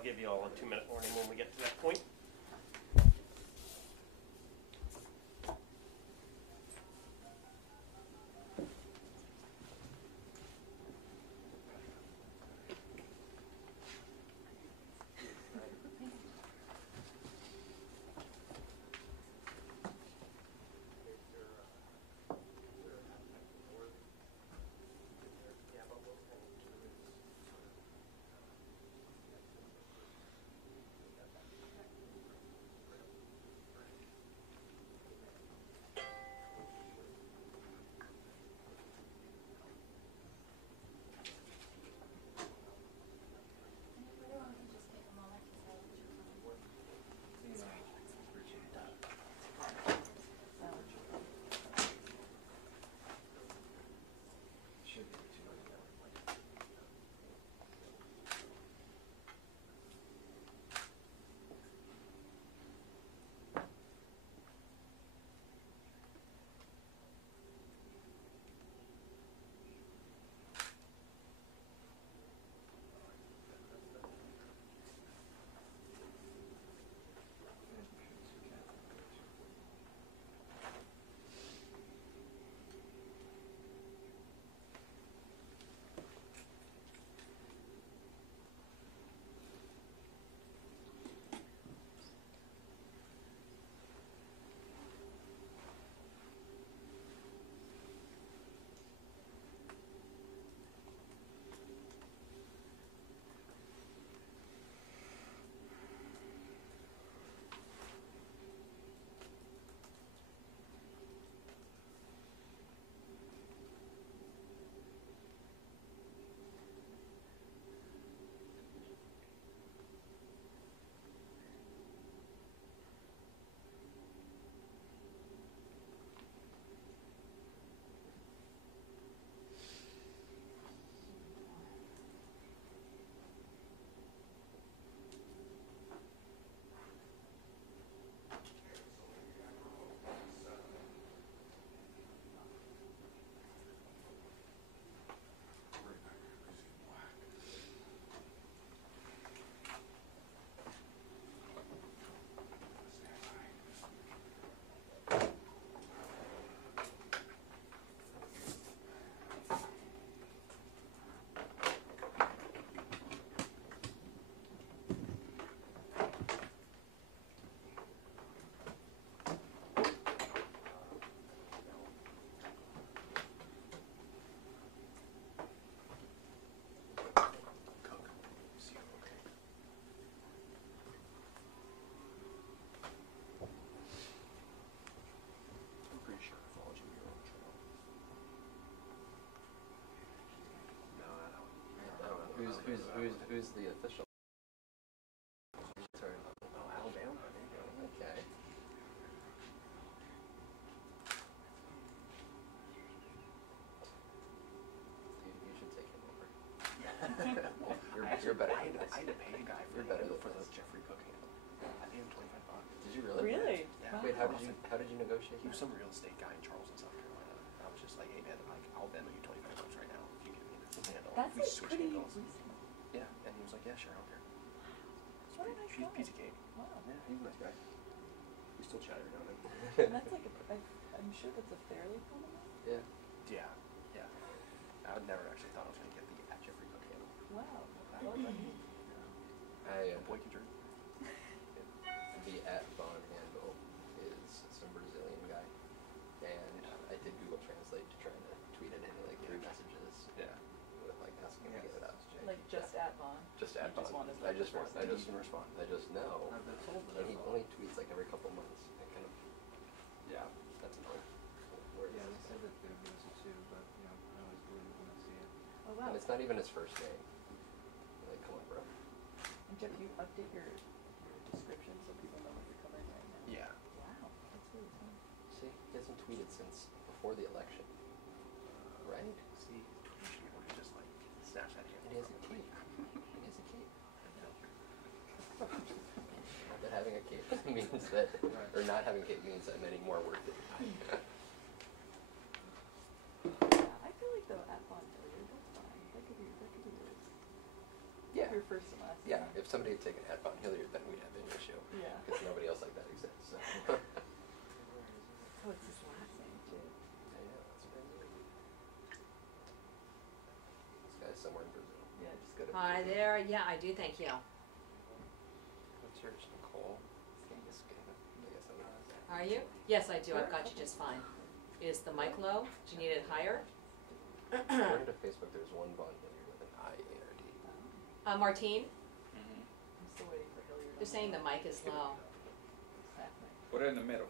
I'll give you all a 2-minute warning when we get to that point. Who's the official? Sorry. Oh, Alabama. There you go. Okay. You should take him over. you're better. I had to pay a guy for the Jeffrey Cook handle. I paid him $25. Did you really? Really? Yeah. Wait, how did you negotiate? He was some real estate guy in Charleston, South Carolina. And I was just like, hey man, I'll Venmo you $25 right now if you give me this handle. That's we like switched pretty handles. recent. Yeah, and he was like, yeah, sure, I don't care. What a nice guy. Piece of cake. Wow. Yeah, he's a nice guy. We still chat every now and then. And that's like I'm sure that's a fairly common name. Yeah. Yeah. I would never actually thought I was going to get the Jeffrey Cook handle. Wow. Well done. Boy can drink. The @Bond handle is some Brazilian guy, and I did Google Translate to try to tweet it into like 3 messages. Yeah. With like asking him to get it out. Like just @Bond. Just You @Bond. just want his I just response. respond. I just know. I've been told that. And he only tweets like every couple months. I kind of, yeah, that's annoying. Yeah, they said that they're busy too, but you know, I always believe it when I see it. Oh wow. And it's not even his first name. Like, come on, bro. And Jeff, you update your description so people know what you're covering right now. Yeah. Wow, that's really fun. See, he hasn't tweeted since before the election. Right? See, you should be able to just like snatch that And he has a cape. He has a cape. Not that having a cape means that, or not having a cape means I'm any more worth it. Yeah, I feel like though @Bond Hilliard, that's fine. That could be yours. Yeah. Your first and last Yeah, name. if somebody had taken Ed Von Hilliard, then we'd have an issue. Yeah. Because nobody else like that exists. So. Oh, it's his last name too. I know, that's crazy. This guy's somewhere in Brazil. Yeah, just Go to Hi Brazil. there. Yeah, I do. Thank you. What's yours, Nicole? I guess I'm not. Are you? Yes, I do. I've got you just fine. Is the mic low? Do you need it higher? According to Facebook, there's one Von Hilliard with an I-A-R-D. Martine, Mm-hmm. I'm still waiting for Hilliard. they're saying the mic is low. Exactly. Put it in the middle.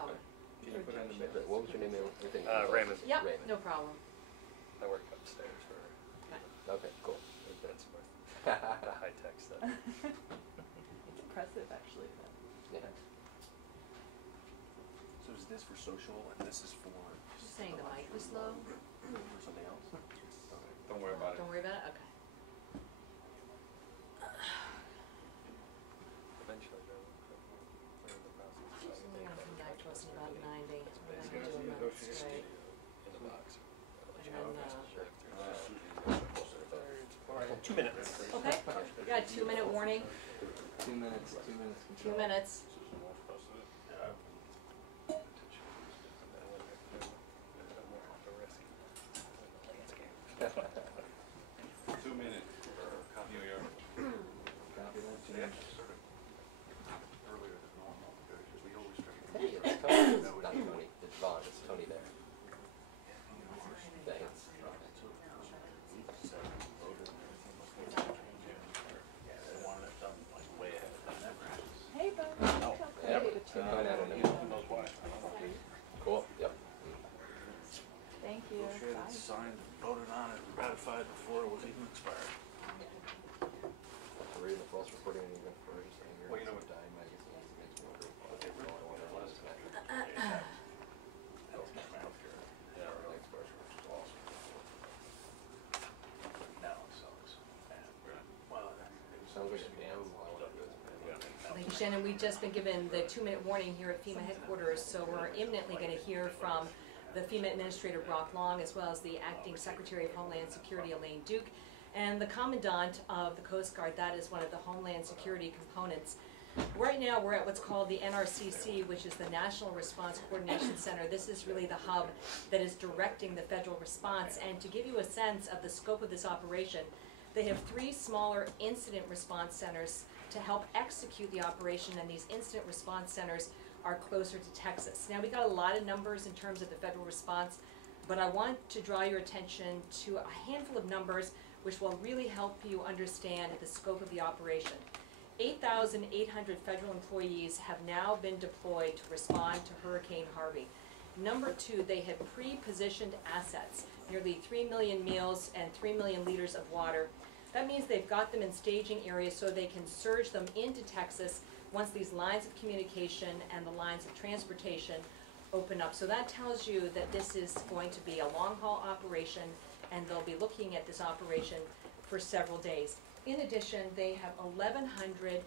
Oh. Can you put it in the middle? What was your name? I think Raymond. Yep, Raymond. no problem. I work upstairs for Okay, cool. that's the high tech stuff. It's impressive, actually. That Yeah. So is this for social and this is for? Just saying the mic was low. Or something else? Okay. Don't worry about it. Don't worry about it? Okay. Eventually, they'll learn the process. So they're gonna come back to us in about 90. That's We're basically gonna do a minute straight. in the box. And then, All right, 2 minutes. okay. You got a 2-minute warning. 2 minutes. 2 minutes. 2 minutes. Two minutes for New York. Copy that. 2 minutes. Earlier than normal, because we always try to Hey, it's Tony. It's not Tony. It's Vaughn. It's Tony there. Thanks. Hey, bud. Yep. Going out of nowhere. Cool. Yep. Thank you. negotiated, Bye. signed, voted on, and ratified before it was even expired. Reading the false reporting and even for just anger. Well, you know what- Dying magazines makes me wonder if Okay, all I wanted was tonight. Healthcare, Next question. which is awesome. Now it sucks. And, well, Sounds like a dance. All I want to do is Thank you, Shannon. We've just been given the 2-minute warning here at FEMA headquarters, so we're imminently going to hear from the FEMA Administrator Brock Long, as well as the Acting Secretary of Homeland Security Elaine Duke, and the Commandant of the Coast Guard. That is one of the Homeland Security components. Right now, we're at what's called the NRCC, which is the National Response Coordination Center. This is really the hub that is directing the federal response. And to give you a sense of the scope of this operation, they have 3 smaller incident response centers to help execute the operation, and these incident response centers are closer to Texas. Now, we got a lot of numbers in terms of the federal response, but I want to draw your attention to a handful of numbers which will really help you understand the scope of the operation. 8,800 federal employees have now been deployed to respond to Hurricane Harvey. Number 2, they have pre-positioned assets, nearly 3 million meals and 3 million liters of water. That means they've got them in staging areas so they can surge them into Texas once these lines of communication and the lines of transportation open up. So that tells you that this is going to be a long-haul operation, and they'll be looking at this operation for several days. In addition, they have 1,100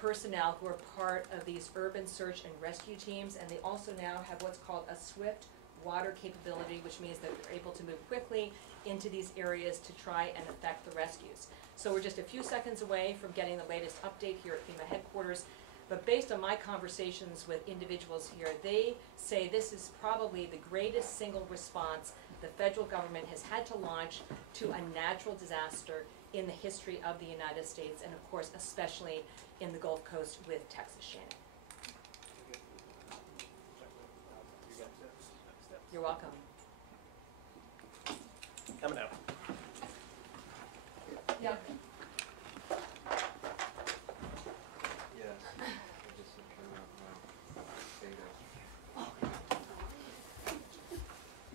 personnel who are part of these urban search and rescue teams, and they also now have what's called a swift water capability, which means that they're able to move quickly into these areas to try and effect the rescues. So we're just a few seconds away from getting the latest update here at FEMA headquarters, but based on my conversations with individuals here, they say this is probably the greatest single response the federal government has had to launch to a natural disaster in the history of the United States, and of course, especially in the Gulf Coast with Texas. Shannon. You're welcome. Coming out. Yeah. Yes. I just came out my data.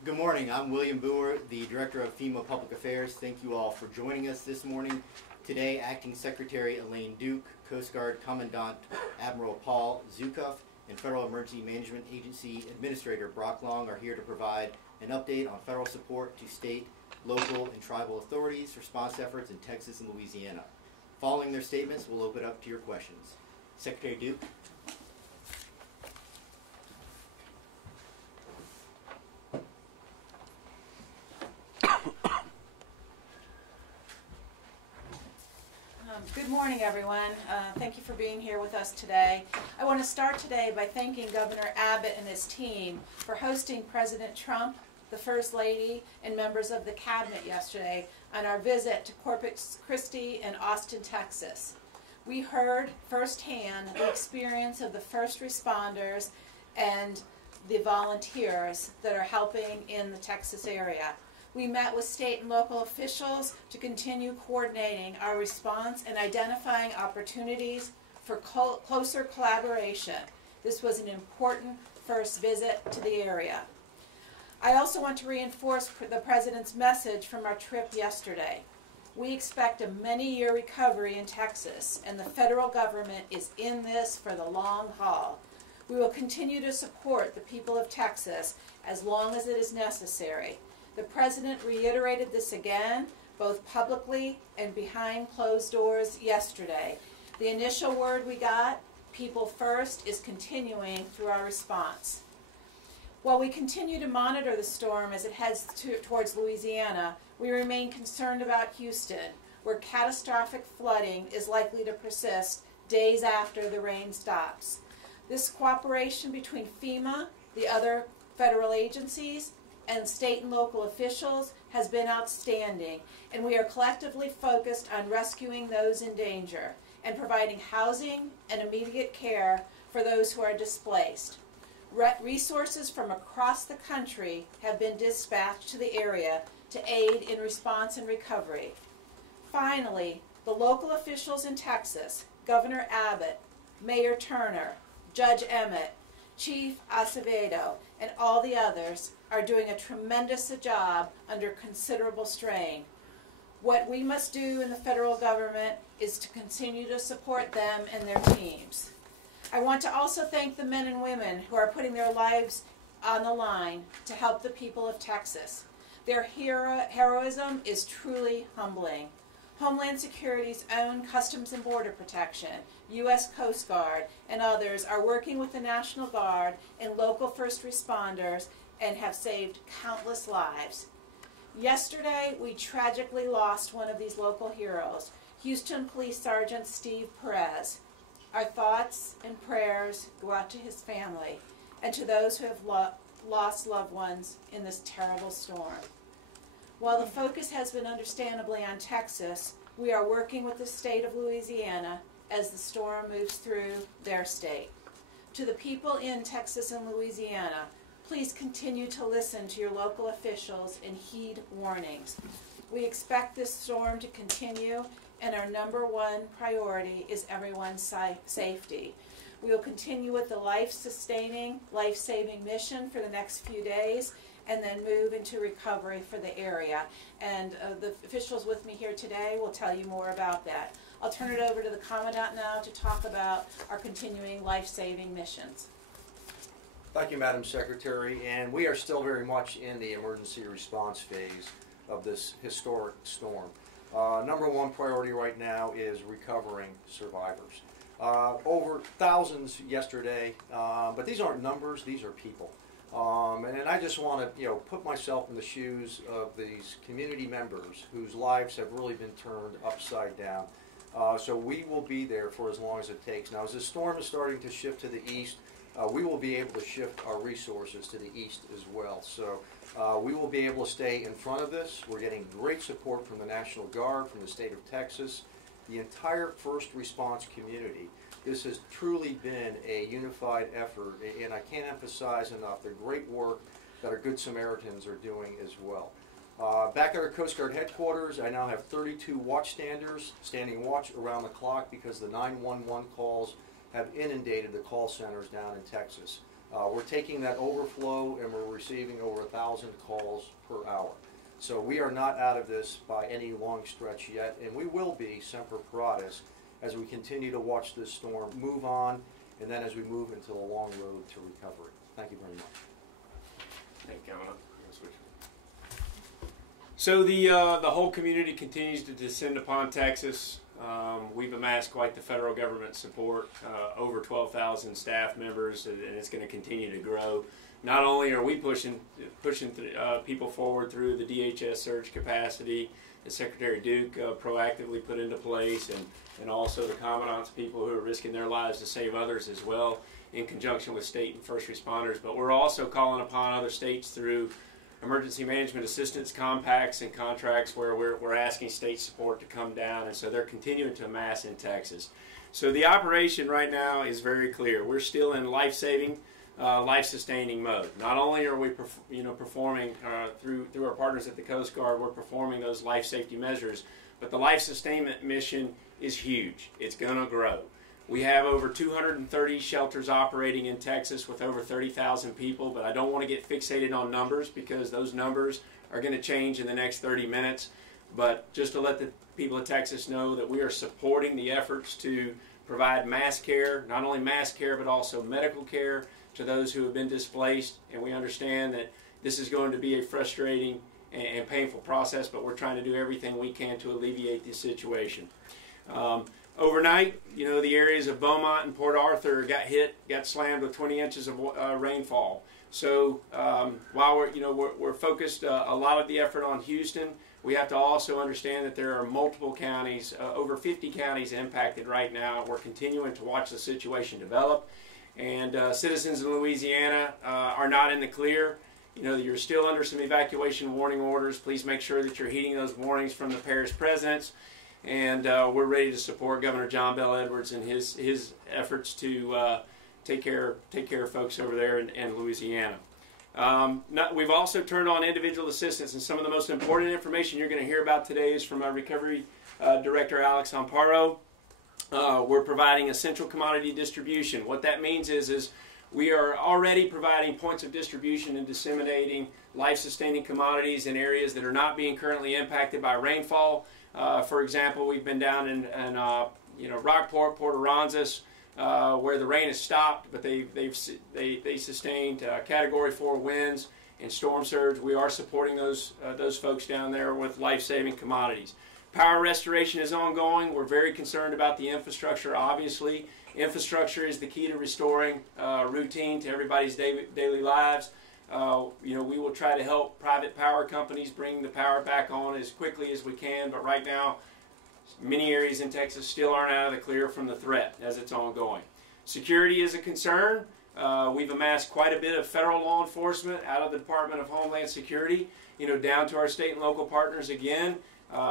Good morning. I'm William Boer, the Director of FEMA Public Affairs. Thank you all for joining us this morning. Today, Acting Secretary Elaine Duke, Coast Guard Commandant Admiral Paul Zukoff, and Federal Emergency Management Agency Administrator Brock Long are here to provide an update on federal support to state, local, and tribal authorities' response efforts in Texas and Louisiana. Following their statements, we'll open up to your questions. Secretary Duke. Good morning, everyone. Thank you for being here with us today. I want to start today by thanking Governor Abbott and his team for hosting President Trump, the First Lady, and members of the Cabinet yesterday on our visit to Corpus Christi and Austin, Texas. We heard firsthand the experience of the first responders and the volunteers that are helping in the Texas area. We met with state and local officials to continue coordinating our response and identifying opportunities for closer collaboration. This was an important first visit to the area. I also want to reinforce the President's message from our trip yesterday. We expect a many-year recovery in Texas, and the federal government is in this for the long haul. We will continue to support the people of Texas as long as it is necessary. The President reiterated this again, both publicly and behind closed doors yesterday. The initial word we got, people first, is continuing through our response. While we continue to monitor the storm as it heads towards Louisiana, we remain concerned about Houston, where catastrophic flooding is likely to persist days after the rain stops. This cooperation between FEMA, the other federal agencies, and state and local officials has been outstanding, and we are collectively focused on rescuing those in danger and providing housing and immediate care for those who are displaced. Resources from across the country have been dispatched to the area to aid in response and recovery. Finally, the local officials in Texas, Governor Abbott, Mayor Turner, Judge Emmett, Chief Acevedo, and all the others are doing a tremendous job under considerable strain. What we must do in the federal government is to continue to support them and their teams. I want to also thank the men and women who are putting their lives on the line to help the people of Texas. Their heroism is truly humbling. Homeland Security's own Customs and Border Protection, U.S. Coast Guard, and others are working with the National Guard and local first responders and have saved countless lives. Yesterday, we tragically lost one of these local heroes, Houston Police Sergeant Steve Perez. Our thoughts and prayers go out to his family and to those who have lost loved ones in this terrible storm. While the focus has been understandably on Texas, we are working with the state of Louisiana as the storm moves through their state. To the people in Texas and Louisiana, please continue to listen to your local officials and heed warnings. We expect this storm to continue, and our number one priority is everyone's safety. We will continue with the life-sustaining, life-saving mission for the next few days, and then move into recovery for the area. And the officials with me here today will tell you more about that. I'll turn it over to the Commandant now to talk about our continuing life-saving missions. Thank you, Madam Secretary, and we are still very much in the emergency response phase of this historic storm. Number one priority right now is recovering survivors. Over thousands yesterday, but these aren't numbers, these are people. And I just want to, put myself in the shoes of these community members whose lives have really been turned upside down. So we will be there for as long as it takes. Now, as the storm is starting to shift to the east, we will be able to shift our resources to the east as well. So we will be able to stay in front of this. We're getting great support from the National Guard, from the state of Texas, the entire first response community. This has truly been a unified effort, and I can't emphasize enough the great work that our Good Samaritans are doing as well. Back at our Coast Guard headquarters, I now have 32 watchstanders standing watch around the clock because the 911 calls have inundated the call centers down in Texas. We're taking that overflow and we're receiving over 1,000 calls per hour. So we are not out of this by any long stretch yet, and we will be semper paratus as we continue to watch this storm move on, and then as we move into the long road to recovery. Thank you very much. Thank you, Commandant. So the whole community continues to descend upon Texas. We've amassed quite the federal government support, over 12,000 staff members, and it's going to continue to grow. not only are we pushing people forward through the DHS surge capacity that Secretary Duke proactively put into place, and also the Commandant's people who are risking their lives to save others as well, in conjunction with state and first responders. But we're also calling upon other states through emergency management assistance compacts and contracts where we're asking state support to come down, and so they're continuing to amass in Texas. So the operation right now is very clear. We're still in life-saving, life-sustaining mode. Not only are we performing through our partners at the Coast Guard, we're performing those life safety measures, but the life sustainment mission is huge. It's going to grow. We have over 230 shelters operating in Texas with over 30,000 people, but I don't want to get fixated on numbers because those numbers are going to change in the next 30 minutes. But just to let the people of Texas know that we are supporting the efforts to provide mass care, not only mass care, but also medical care to those who have been displaced. And we understand that this is going to be a frustrating and painful process, but we're trying to do everything we can to alleviate this situation. Overnight, the areas of Beaumont and Port Arthur got slammed with 20 inches of rainfall. So while we're focused a lot of the effort on Houston, we have to also understand that there are multiple counties, over 50 counties impacted right now. We're continuing to watch the situation develop, and citizens in Louisiana are not in the clear. You're still under some evacuation warning orders. Please make sure that you're heeding those warnings from the parish presidents. And we're ready to support Governor John Bell Edwards and his efforts to take care of folks over there in Louisiana. We've also turned on individual assistance, and some of the most important information you're going to hear about today is from our Recovery Director, Alex Amparo. We're providing essential commodity distribution. What that means is we are already providing points of distribution and disseminating life-sustaining commodities in areas that are not being currently impacted by rainfall. For example, we've been down in Rockport, Port Aransas, where the rain has stopped, but they sustained Category 4 winds and storm surge. We are supporting those folks down there with life-saving commodities. Power restoration is ongoing. We're very concerned about the infrastructure. Obviously, infrastructure is the key to restoring routine to everybody's daily lives. We will try to help private power companies bring the power back on as quickly as we can, but right now many areas in Texas still aren't out of the clear from the threat as it's ongoing. Security is a concern. We've amassed quite a bit of federal law enforcement out of the Department of Homeland Security, down to our state and local partners again.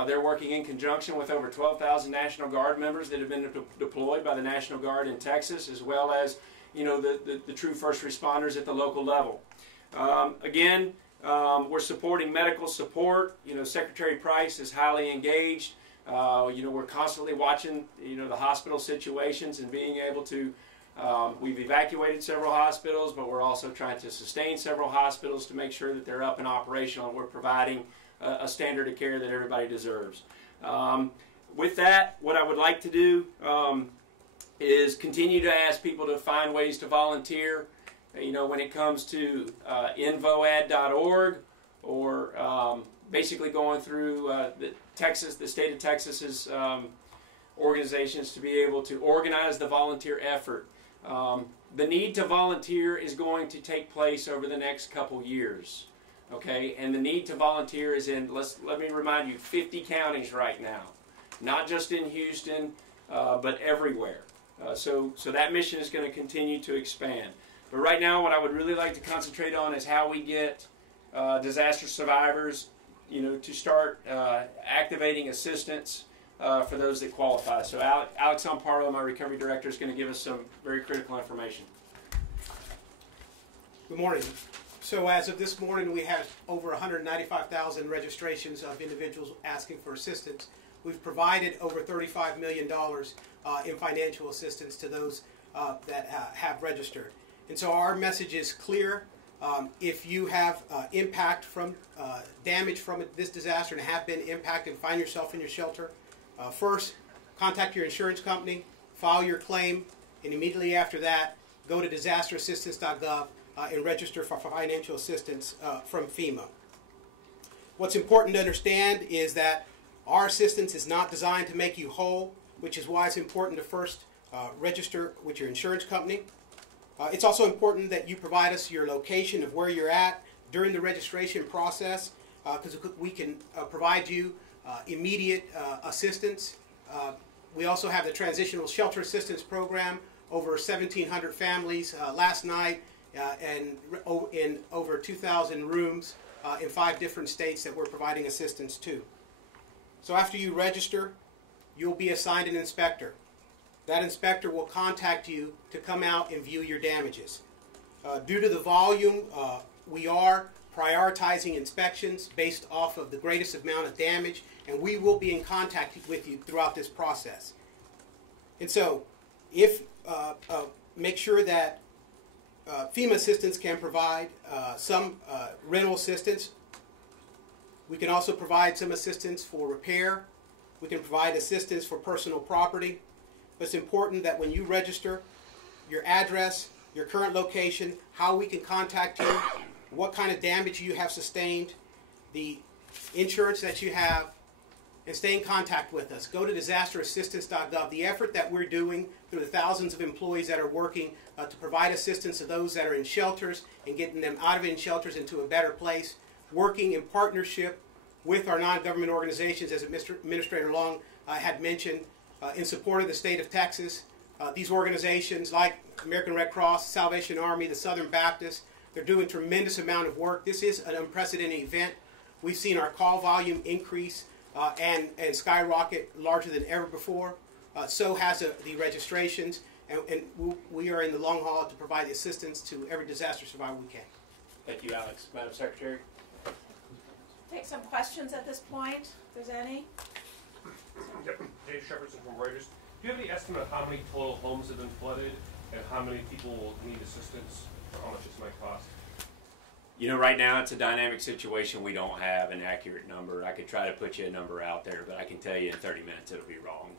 They're working in conjunction with over 12,000 National Guard members that have been deployed by the National Guard in Texas, as well as the true first responders at the local level. We're supporting medical support. Secretary Price is highly engaged. We're constantly watching the hospital situations and being able to we've evacuated several hospitals, but we're also trying to sustain several hospitals to make sure that they're up and operational, and we're providing a standard of care that everybody deserves. With that, what I would like to do is continue to ask people to find ways to volunteer. When it comes to invoad.org, or basically going through the state of Texas's organizations to be able to organize the volunteer effort. The need to volunteer is going to take place over the next couple years. Okay, and the need to volunteer is in, let me remind you, 50 counties right now. Not just in Houston, but everywhere. So that mission is going to continue to expand. But right now, what I would really like to concentrate on is how we get disaster survivors, to start activating assistance for those that qualify. So Alex Amparo, my Recovery Director, is going to give us some very critical information. Good morning. So as of this morning, we have over 195,000 registrations of individuals asking for assistance. We've provided over $35 million in financial assistance to those that have registered. And so our message is clear. If you have impact from damage from this disaster and have been impacted, find yourself in your shelter, first contact your insurance company, file your claim, and immediately after that, go to disasterassistance.gov and register for financial assistance from FEMA. What's important to understand is that our assistance is not designed to make you whole, which is why it's important to first register with your insurance company. It's also important that you provide us your location of where you're at during the registration process, because we can provide you immediate assistance. We also have the Transitional Shelter Assistance Program, over 1,700 families last night, and in over 2,000 rooms in 5 different states that we're providing assistance to. So after you register, you'll be assigned an inspector. That inspector will contact you to come out and view your damages. Due to the volume, we are prioritizing inspections based off of the greatest amount of damage, and we will be in contact with you throughout this process. And so, make sure that FEMA assistance can provide some rental assistance. We can also provide some assistance for repair. We can provide assistance for personal property. But it's important that when you register, your address, your current location, how we can contact you, what kind of damage you have sustained, the insurance that you have, and stay in contact with us. Go to disasterassistance.gov. The effort that we're doing through the thousands of employees that are working to provide assistance to those that are in shelters and getting them out of in shelters into a better place, working in partnership with our non-government organizations, as Administrator Long had mentioned, in support of the state of Texas. These organizations like American Red Cross, Salvation Army, the Southern Baptist, they're doing a tremendous amount of work. This is an unprecedented event. We've seen our call volume increase and skyrocket larger than ever before. So has the registrations, and we are in the long haul to provide assistance to every disaster survivor we can. Thank you, Alex. Madam Secretary. Take some questions at this point, if there's any. Yep. Dave Shepardson from Reuters. Do you have any estimate of how many total homes have been flooded and how many people will need assistance, or how much this might cost? You know, right now it's a dynamic situation. We don't have an accurate number. I could try to put you a number out there, but I can tell you in 30 minutes it'll be wrong.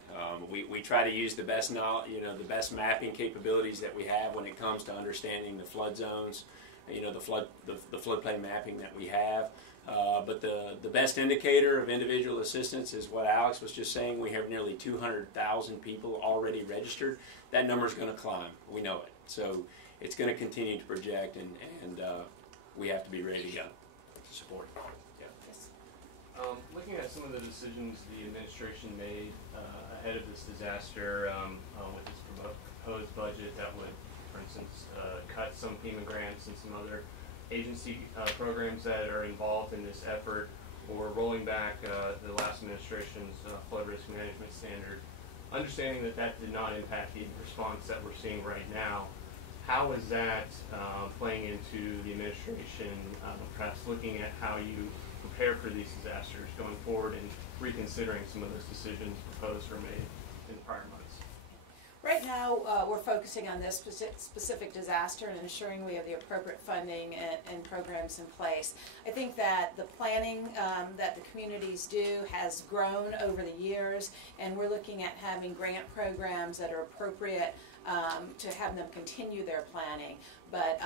We try to use the best the best mapping capabilities that we have when it comes to understanding the flood zones, the floodplain mapping that we have. But the best indicator of individual assistance is what Alex was just saying. We have nearly 200,000 people already registered. That number is going to climb. We know it. So it's going to continue to project, and we have to be ready to go to support it. Yeah. Yes. Looking at some of the decisions the administration made ahead of this disaster with its proposed budget that would, for instance, cut some FEMA grants and some other agency programs that are involved in this effort, or rolling back the last administration's flood risk management standard, understanding that that did not impact the response that we're seeing right now, how is that playing into the administration, perhaps looking at how you prepare for these disasters going forward and reconsidering some of those decisions proposed or made in prior months? Right now, we're focusing on this specific disaster and ensuring we have the appropriate funding and programs in place. I think that the planning that the communities do has grown over the years, and we're looking at having grant programs that are appropriate to have them continue their planning. But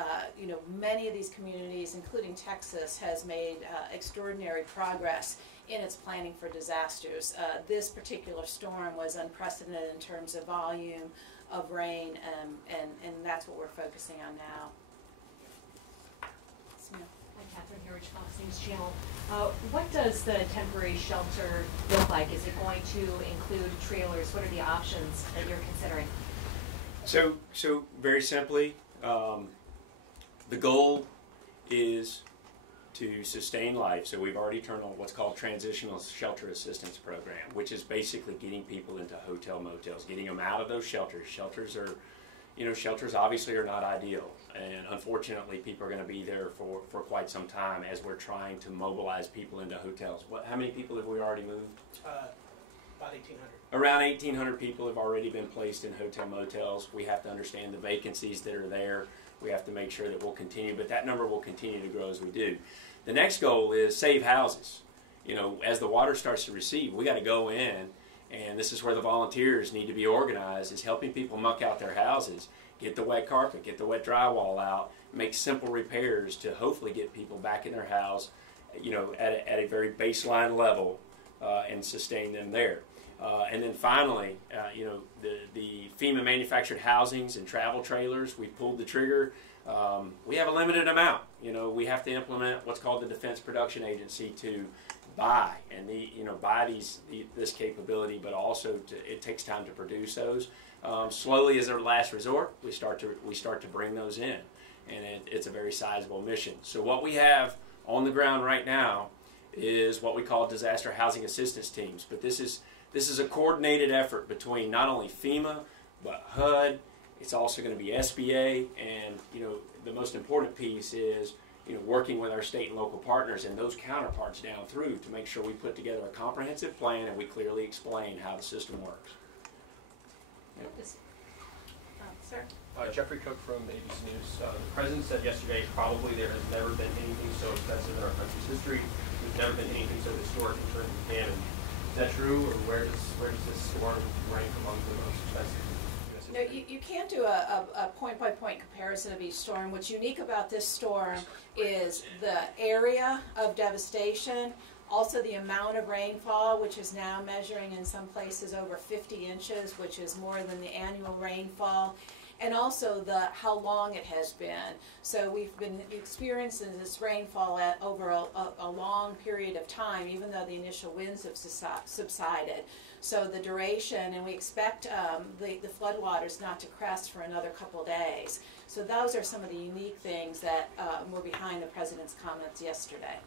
many of these communities, including Texas, has made extraordinary progress in its planning for disasters. This particular storm was unprecedented in terms of volume of rain, and that's what we're focusing on now. I'm Catherine Harridge, Fox News Channel. What does the temporary shelter look like? Is it going to include trailers? What are the options that you're considering? So very simply, the goal is to sustain life. So we've already turned on what's called Transitional Shelter Assistance Program, which is basically getting people into hotel motels, getting them out of those shelters. Shelters obviously are not ideal, and unfortunately people are going to be there for quite some time as we're trying to mobilize people into hotels. How many people have we already moved? About 1,800. Around 1,800 people have already been placed in hotel motels. We have to understand the vacancies that are there. We have to make sure that we'll continue, but that number will continue to grow as we do. The next goal is save houses. As the water starts to recede, we got to go in, and this is where the volunteers need to be organized, is helping people muck out their houses, get the wet carpet, get the wet drywall out, make simple repairs to hopefully get people back in their house, at a very baseline level, and sustain them there. And then finally, you know, the FEMA manufactured housings and travel trailers, we pulled the trigger. We have a limited amount. You know, we have to implement what's called the Defense Production Agency to buy and buy this capability, but also it takes time to produce those. Slowly, as a last resort, we start to bring those in, and it's a very sizable mission. So what we have on the ground right now is what we call disaster housing assistance teams. But this is a coordinated effort between not only FEMA but HUD. It's also going to be SBA, and you know, the most important piece is, you know, working with our state and local partners and those counterparts down through to make sure we put together a comprehensive plan and we clearly explain how the system works. Yep. Sir? Jeffrey Cook from ABC News. The President said yesterday probably there has never been anything so expensive in our country's history. There's never been anything so historic in terms of damage. Is that true, or where does this storm rank among the most expensive? No, you can't do a point-by-point comparison of each storm. What's unique about this storm is the area of devastation, also the amount of rainfall, which is now measuring in some places over 50 inches, which is more than the annual rainfall, and also how long it has been. So we've been experiencing this rainfall over a long period of time, even though the initial winds have subsided. So the duration, and we expect the floodwaters not to crest for another couple days. So those are some of the unique things that were behind the President's comments yesterday.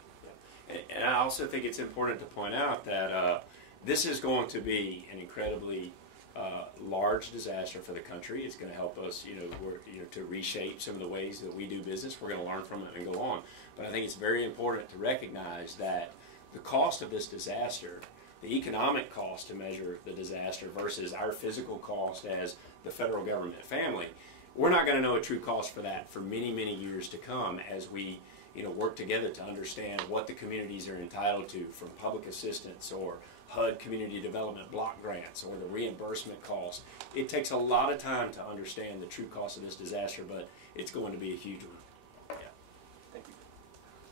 And I also think it's important to point out that this is going to be an incredibly large disaster for the country. It's going to help us, to reshape some of the ways that we do business. We're going to learn from it and go on. But I think it's very important to recognize that the cost of this disaster, the economic cost to measure the disaster versus our physical cost as the federal government family, we're not going to know a true cost for that for many, many years to come as we work together to understand what the communities are entitled to from public assistance or HUD community development block grants or the reimbursement costs. It takes a lot of time to understand the true cost of this disaster, but it's going to be a huge one. Yeah. Thank you.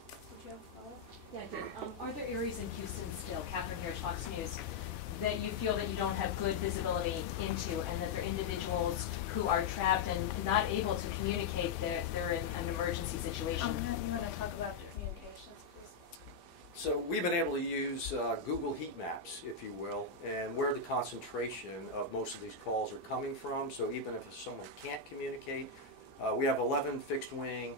Did you have a follow-up? Yeah, I did. Are there areas in Houston still, Catherine here, Fox News, that you feel that you don't have good visibility into, and that there are individuals who are trapped and not able to communicate they're in an emergency situation? You want to talk about the communications, please? So we've been able to use Google heat maps, if you will, and where the concentration of most of these calls are coming from. So even if someone can't communicate, we have 11 fixed-wing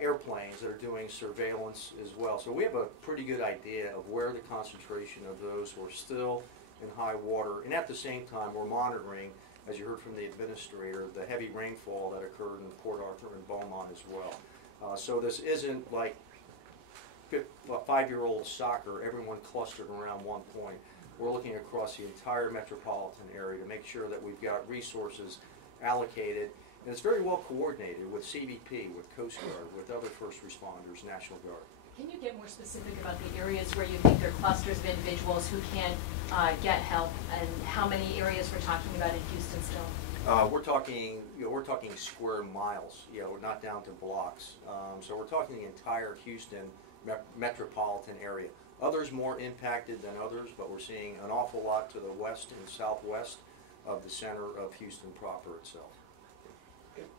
airplanes that are doing surveillance as well. So we have a pretty good idea of where the concentration of those who are still in high water. And at the same time, we're monitoring, as you heard from the administrator, the heavy rainfall that occurred in Port Arthur and Beaumont as well. So this isn't like 5-year-old soccer, everyone clustered around one point. We're looking across the entire metropolitan area to make sure that we've got resources allocated. And it's very well coordinated with CBP, with Coast Guard, with other first responders, National Guard. Can you get more specific about the areas where you think there are clusters of individuals who can't get help, and how many areas we're talking about in Houston still? We're talking square miles, not down to blocks. So we're talking the entire Houston metropolitan area. Others more impacted than others, but we're seeing an awful lot to the west and southwest of the center of Houston proper itself.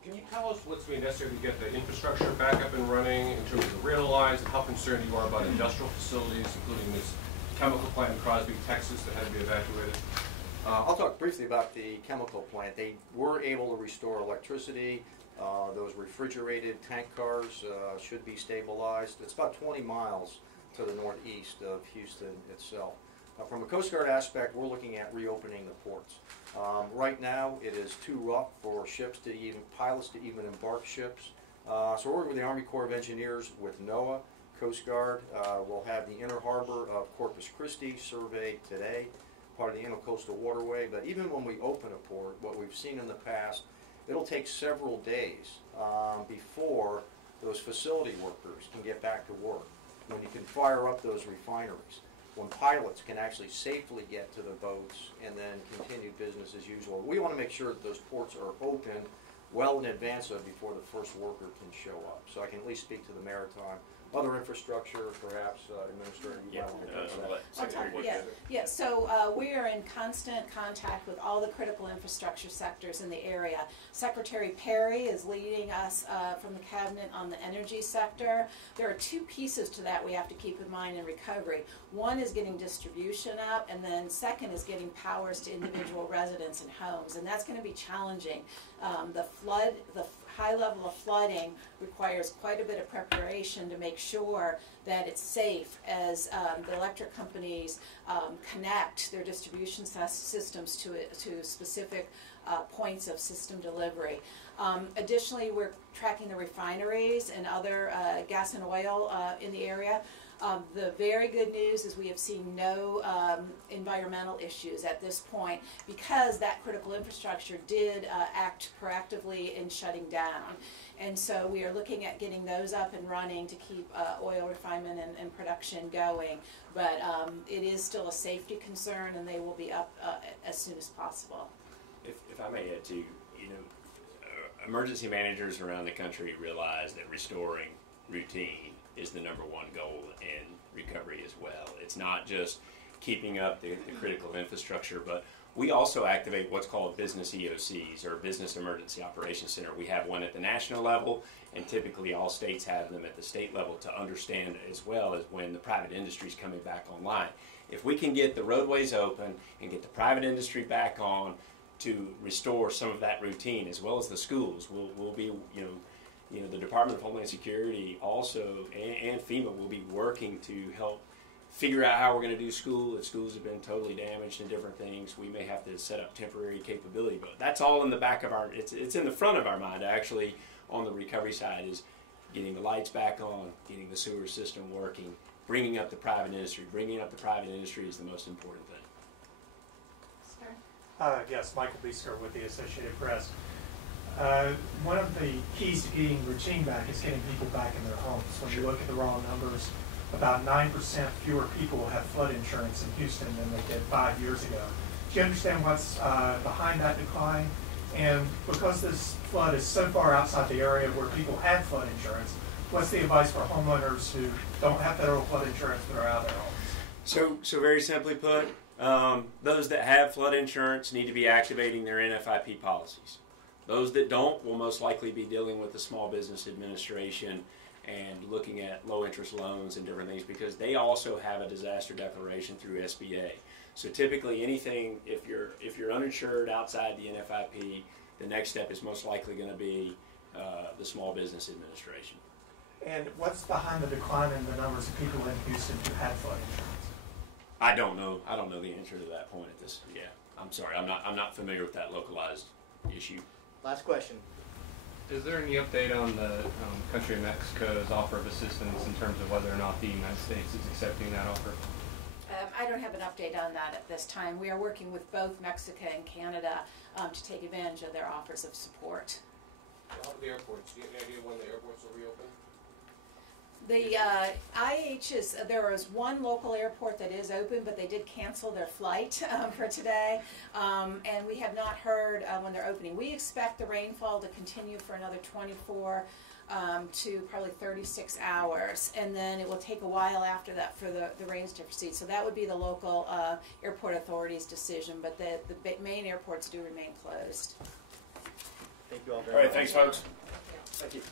Can you tell us what's going to be necessary to get the infrastructure back up and running in terms of the rail lines, and how concerned you are about industrial facilities, including this chemical plant in Crosby, Texas, that had to be evacuated? I'll talk briefly about the chemical plant. They were able to restore electricity. Those refrigerated tank cars should be stabilized. It's about 20 miles to the northeast of Houston itself. From a Coast Guard aspect, we're looking at reopening the ports. Right now, it is too rough for pilots to even embark ships. So we're working with the Army Corps of Engineers, with NOAA, Coast Guard. We'll have the inner harbor of Corpus Christi surveyed today, part of the Intercoastal Waterway. But even when we open a port, what we've seen in the past, it'll take several days before those facility workers can get back to work, when you can fire up those refineries, when pilots can actually safely get to the boats and then continue business as usual. We want to make sure that those ports are open well in advance of before the first worker can show up. So I can at least speak to the maritime other infrastructure, perhaps, Administrator, you might want to touch that. I'll talk, yeah. So we are in constant contact with all the critical infrastructure sectors in the area. Secretary Perry is leading us from the cabinet on the energy sector. There are two pieces to that we have to keep in mind in recovery. One is getting distribution up, and then second is getting powers to individual residents and homes, and that's going to be challenging. The high level of flooding requires quite a bit of preparation to make sure that it's safe as the electric companies connect their distribution systems to specific points of system delivery. Additionally, we're tracking the refineries and other gas and oil in the area. The very good news is we have seen no environmental issues at this point because that critical infrastructure did act proactively in shutting down. And so we are looking at getting those up and running to keep oil refinement and production going. But it is still a safety concern, and they will be up as soon as possible. If I may add too, emergency managers around the country realize that restoring routine is the #1 goal in recovery as well. It's not just keeping up the critical infrastructure, but we also activate what's called business EOCs, or Business Emergency Operations Center. We have one at the national level, and typically all states have them at the state level to understand as well as when the private industry is coming back online. If we can get the roadways open and get the private industry back on to restore some of that routine, as well as the schools, we'll be, the Department of Homeland Security also and FEMA will be working to help figure out how we're going to do school. If schools have been totally damaged and different things, we may have to set up temporary capability. But that's all in the back of our, it's in the front of our mind actually on the recovery side, is getting the lights back on, getting the sewer system working, bringing up the private industry. Bringing up the private industry is the most important thing. Yes, Michael Biesker with the Associated Press. One of the keys to getting routine back is getting people back in their homes. When you look at the raw numbers, about 9% fewer people have flood insurance in Houston than they did 5 years ago. Do you understand what's behind that decline? And because this flood is so far outside the area where people have flood insurance, what's the advice for homeowners who don't have federal flood insurance but are out of their homes? So very simply put, those that have flood insurance need to be activating their NFIP policies. Those that don't will most likely be dealing with the Small Business Administration and looking at low interest loans and different things, because they also have a disaster declaration through SBA. So typically anything, if you're uninsured outside the NFIP, the next step is most likely going to be the Small Business Administration. And what's behind the decline in the numbers of people in Houston who had flood insurance? I don't know the answer to that point at this. Yeah, I'm sorry. I'm not familiar with that localized issue. Last question. Is there any update on the country of Mexico's offer of assistance in terms of whether or not the United States is accepting that offer? I don't have an update on that at this time. We are working with both Mexico and Canada to take advantage of their offers of support. How about the airports? Do you have any idea when the airports will reopen? The there is one local airport that is open, but they did cancel their flight for today, and we have not heard when they're opening. We expect the rainfall to continue for another 24 to probably 36 hours, and then it will take a while after that for the rains to proceed. So that would be the local airport authority's decision, but the main airports do remain closed. Thank you all very much. All right, thanks folks. Thank you.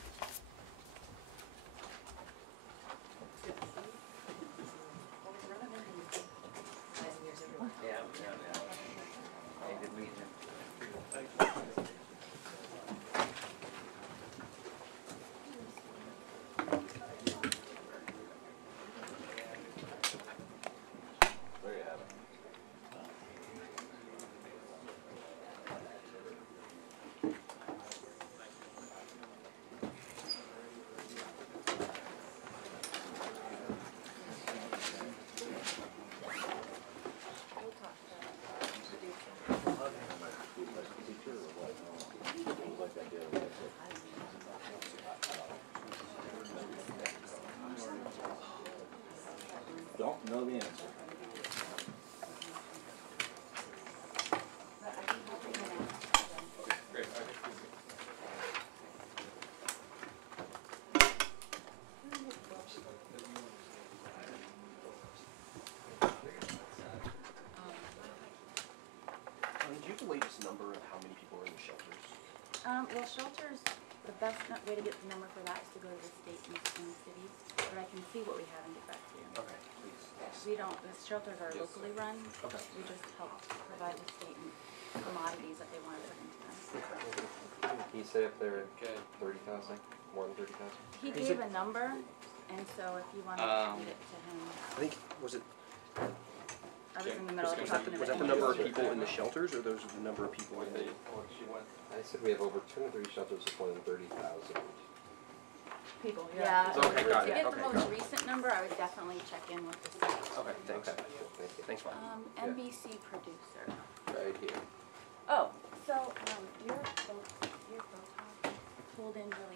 Well, shelters, the best way to get the number for that is to go to the state and cities, but I can see what we have and get back to you. Okay, please. We don't, the shelters are Yes. locally run. Okay. We just help provide the state and commodities that they want to put into them. He say up there 30,000, more than 30,000. He gave a number, and so if you want to read it to him, I think, was it, I was in the middle of was talking to that the number of people in the shelters, or those are the number of people in the? I said we have over 230 shelters with more than 30,000. people, yeah. So Okay, got to it. get Okay, the got most it. recent number, I would definitely check in with the state. Okay, thanks. Okay, cool, thank you. Thanks, Mike. NBC producer. Right here. Oh, so your photog pulled in really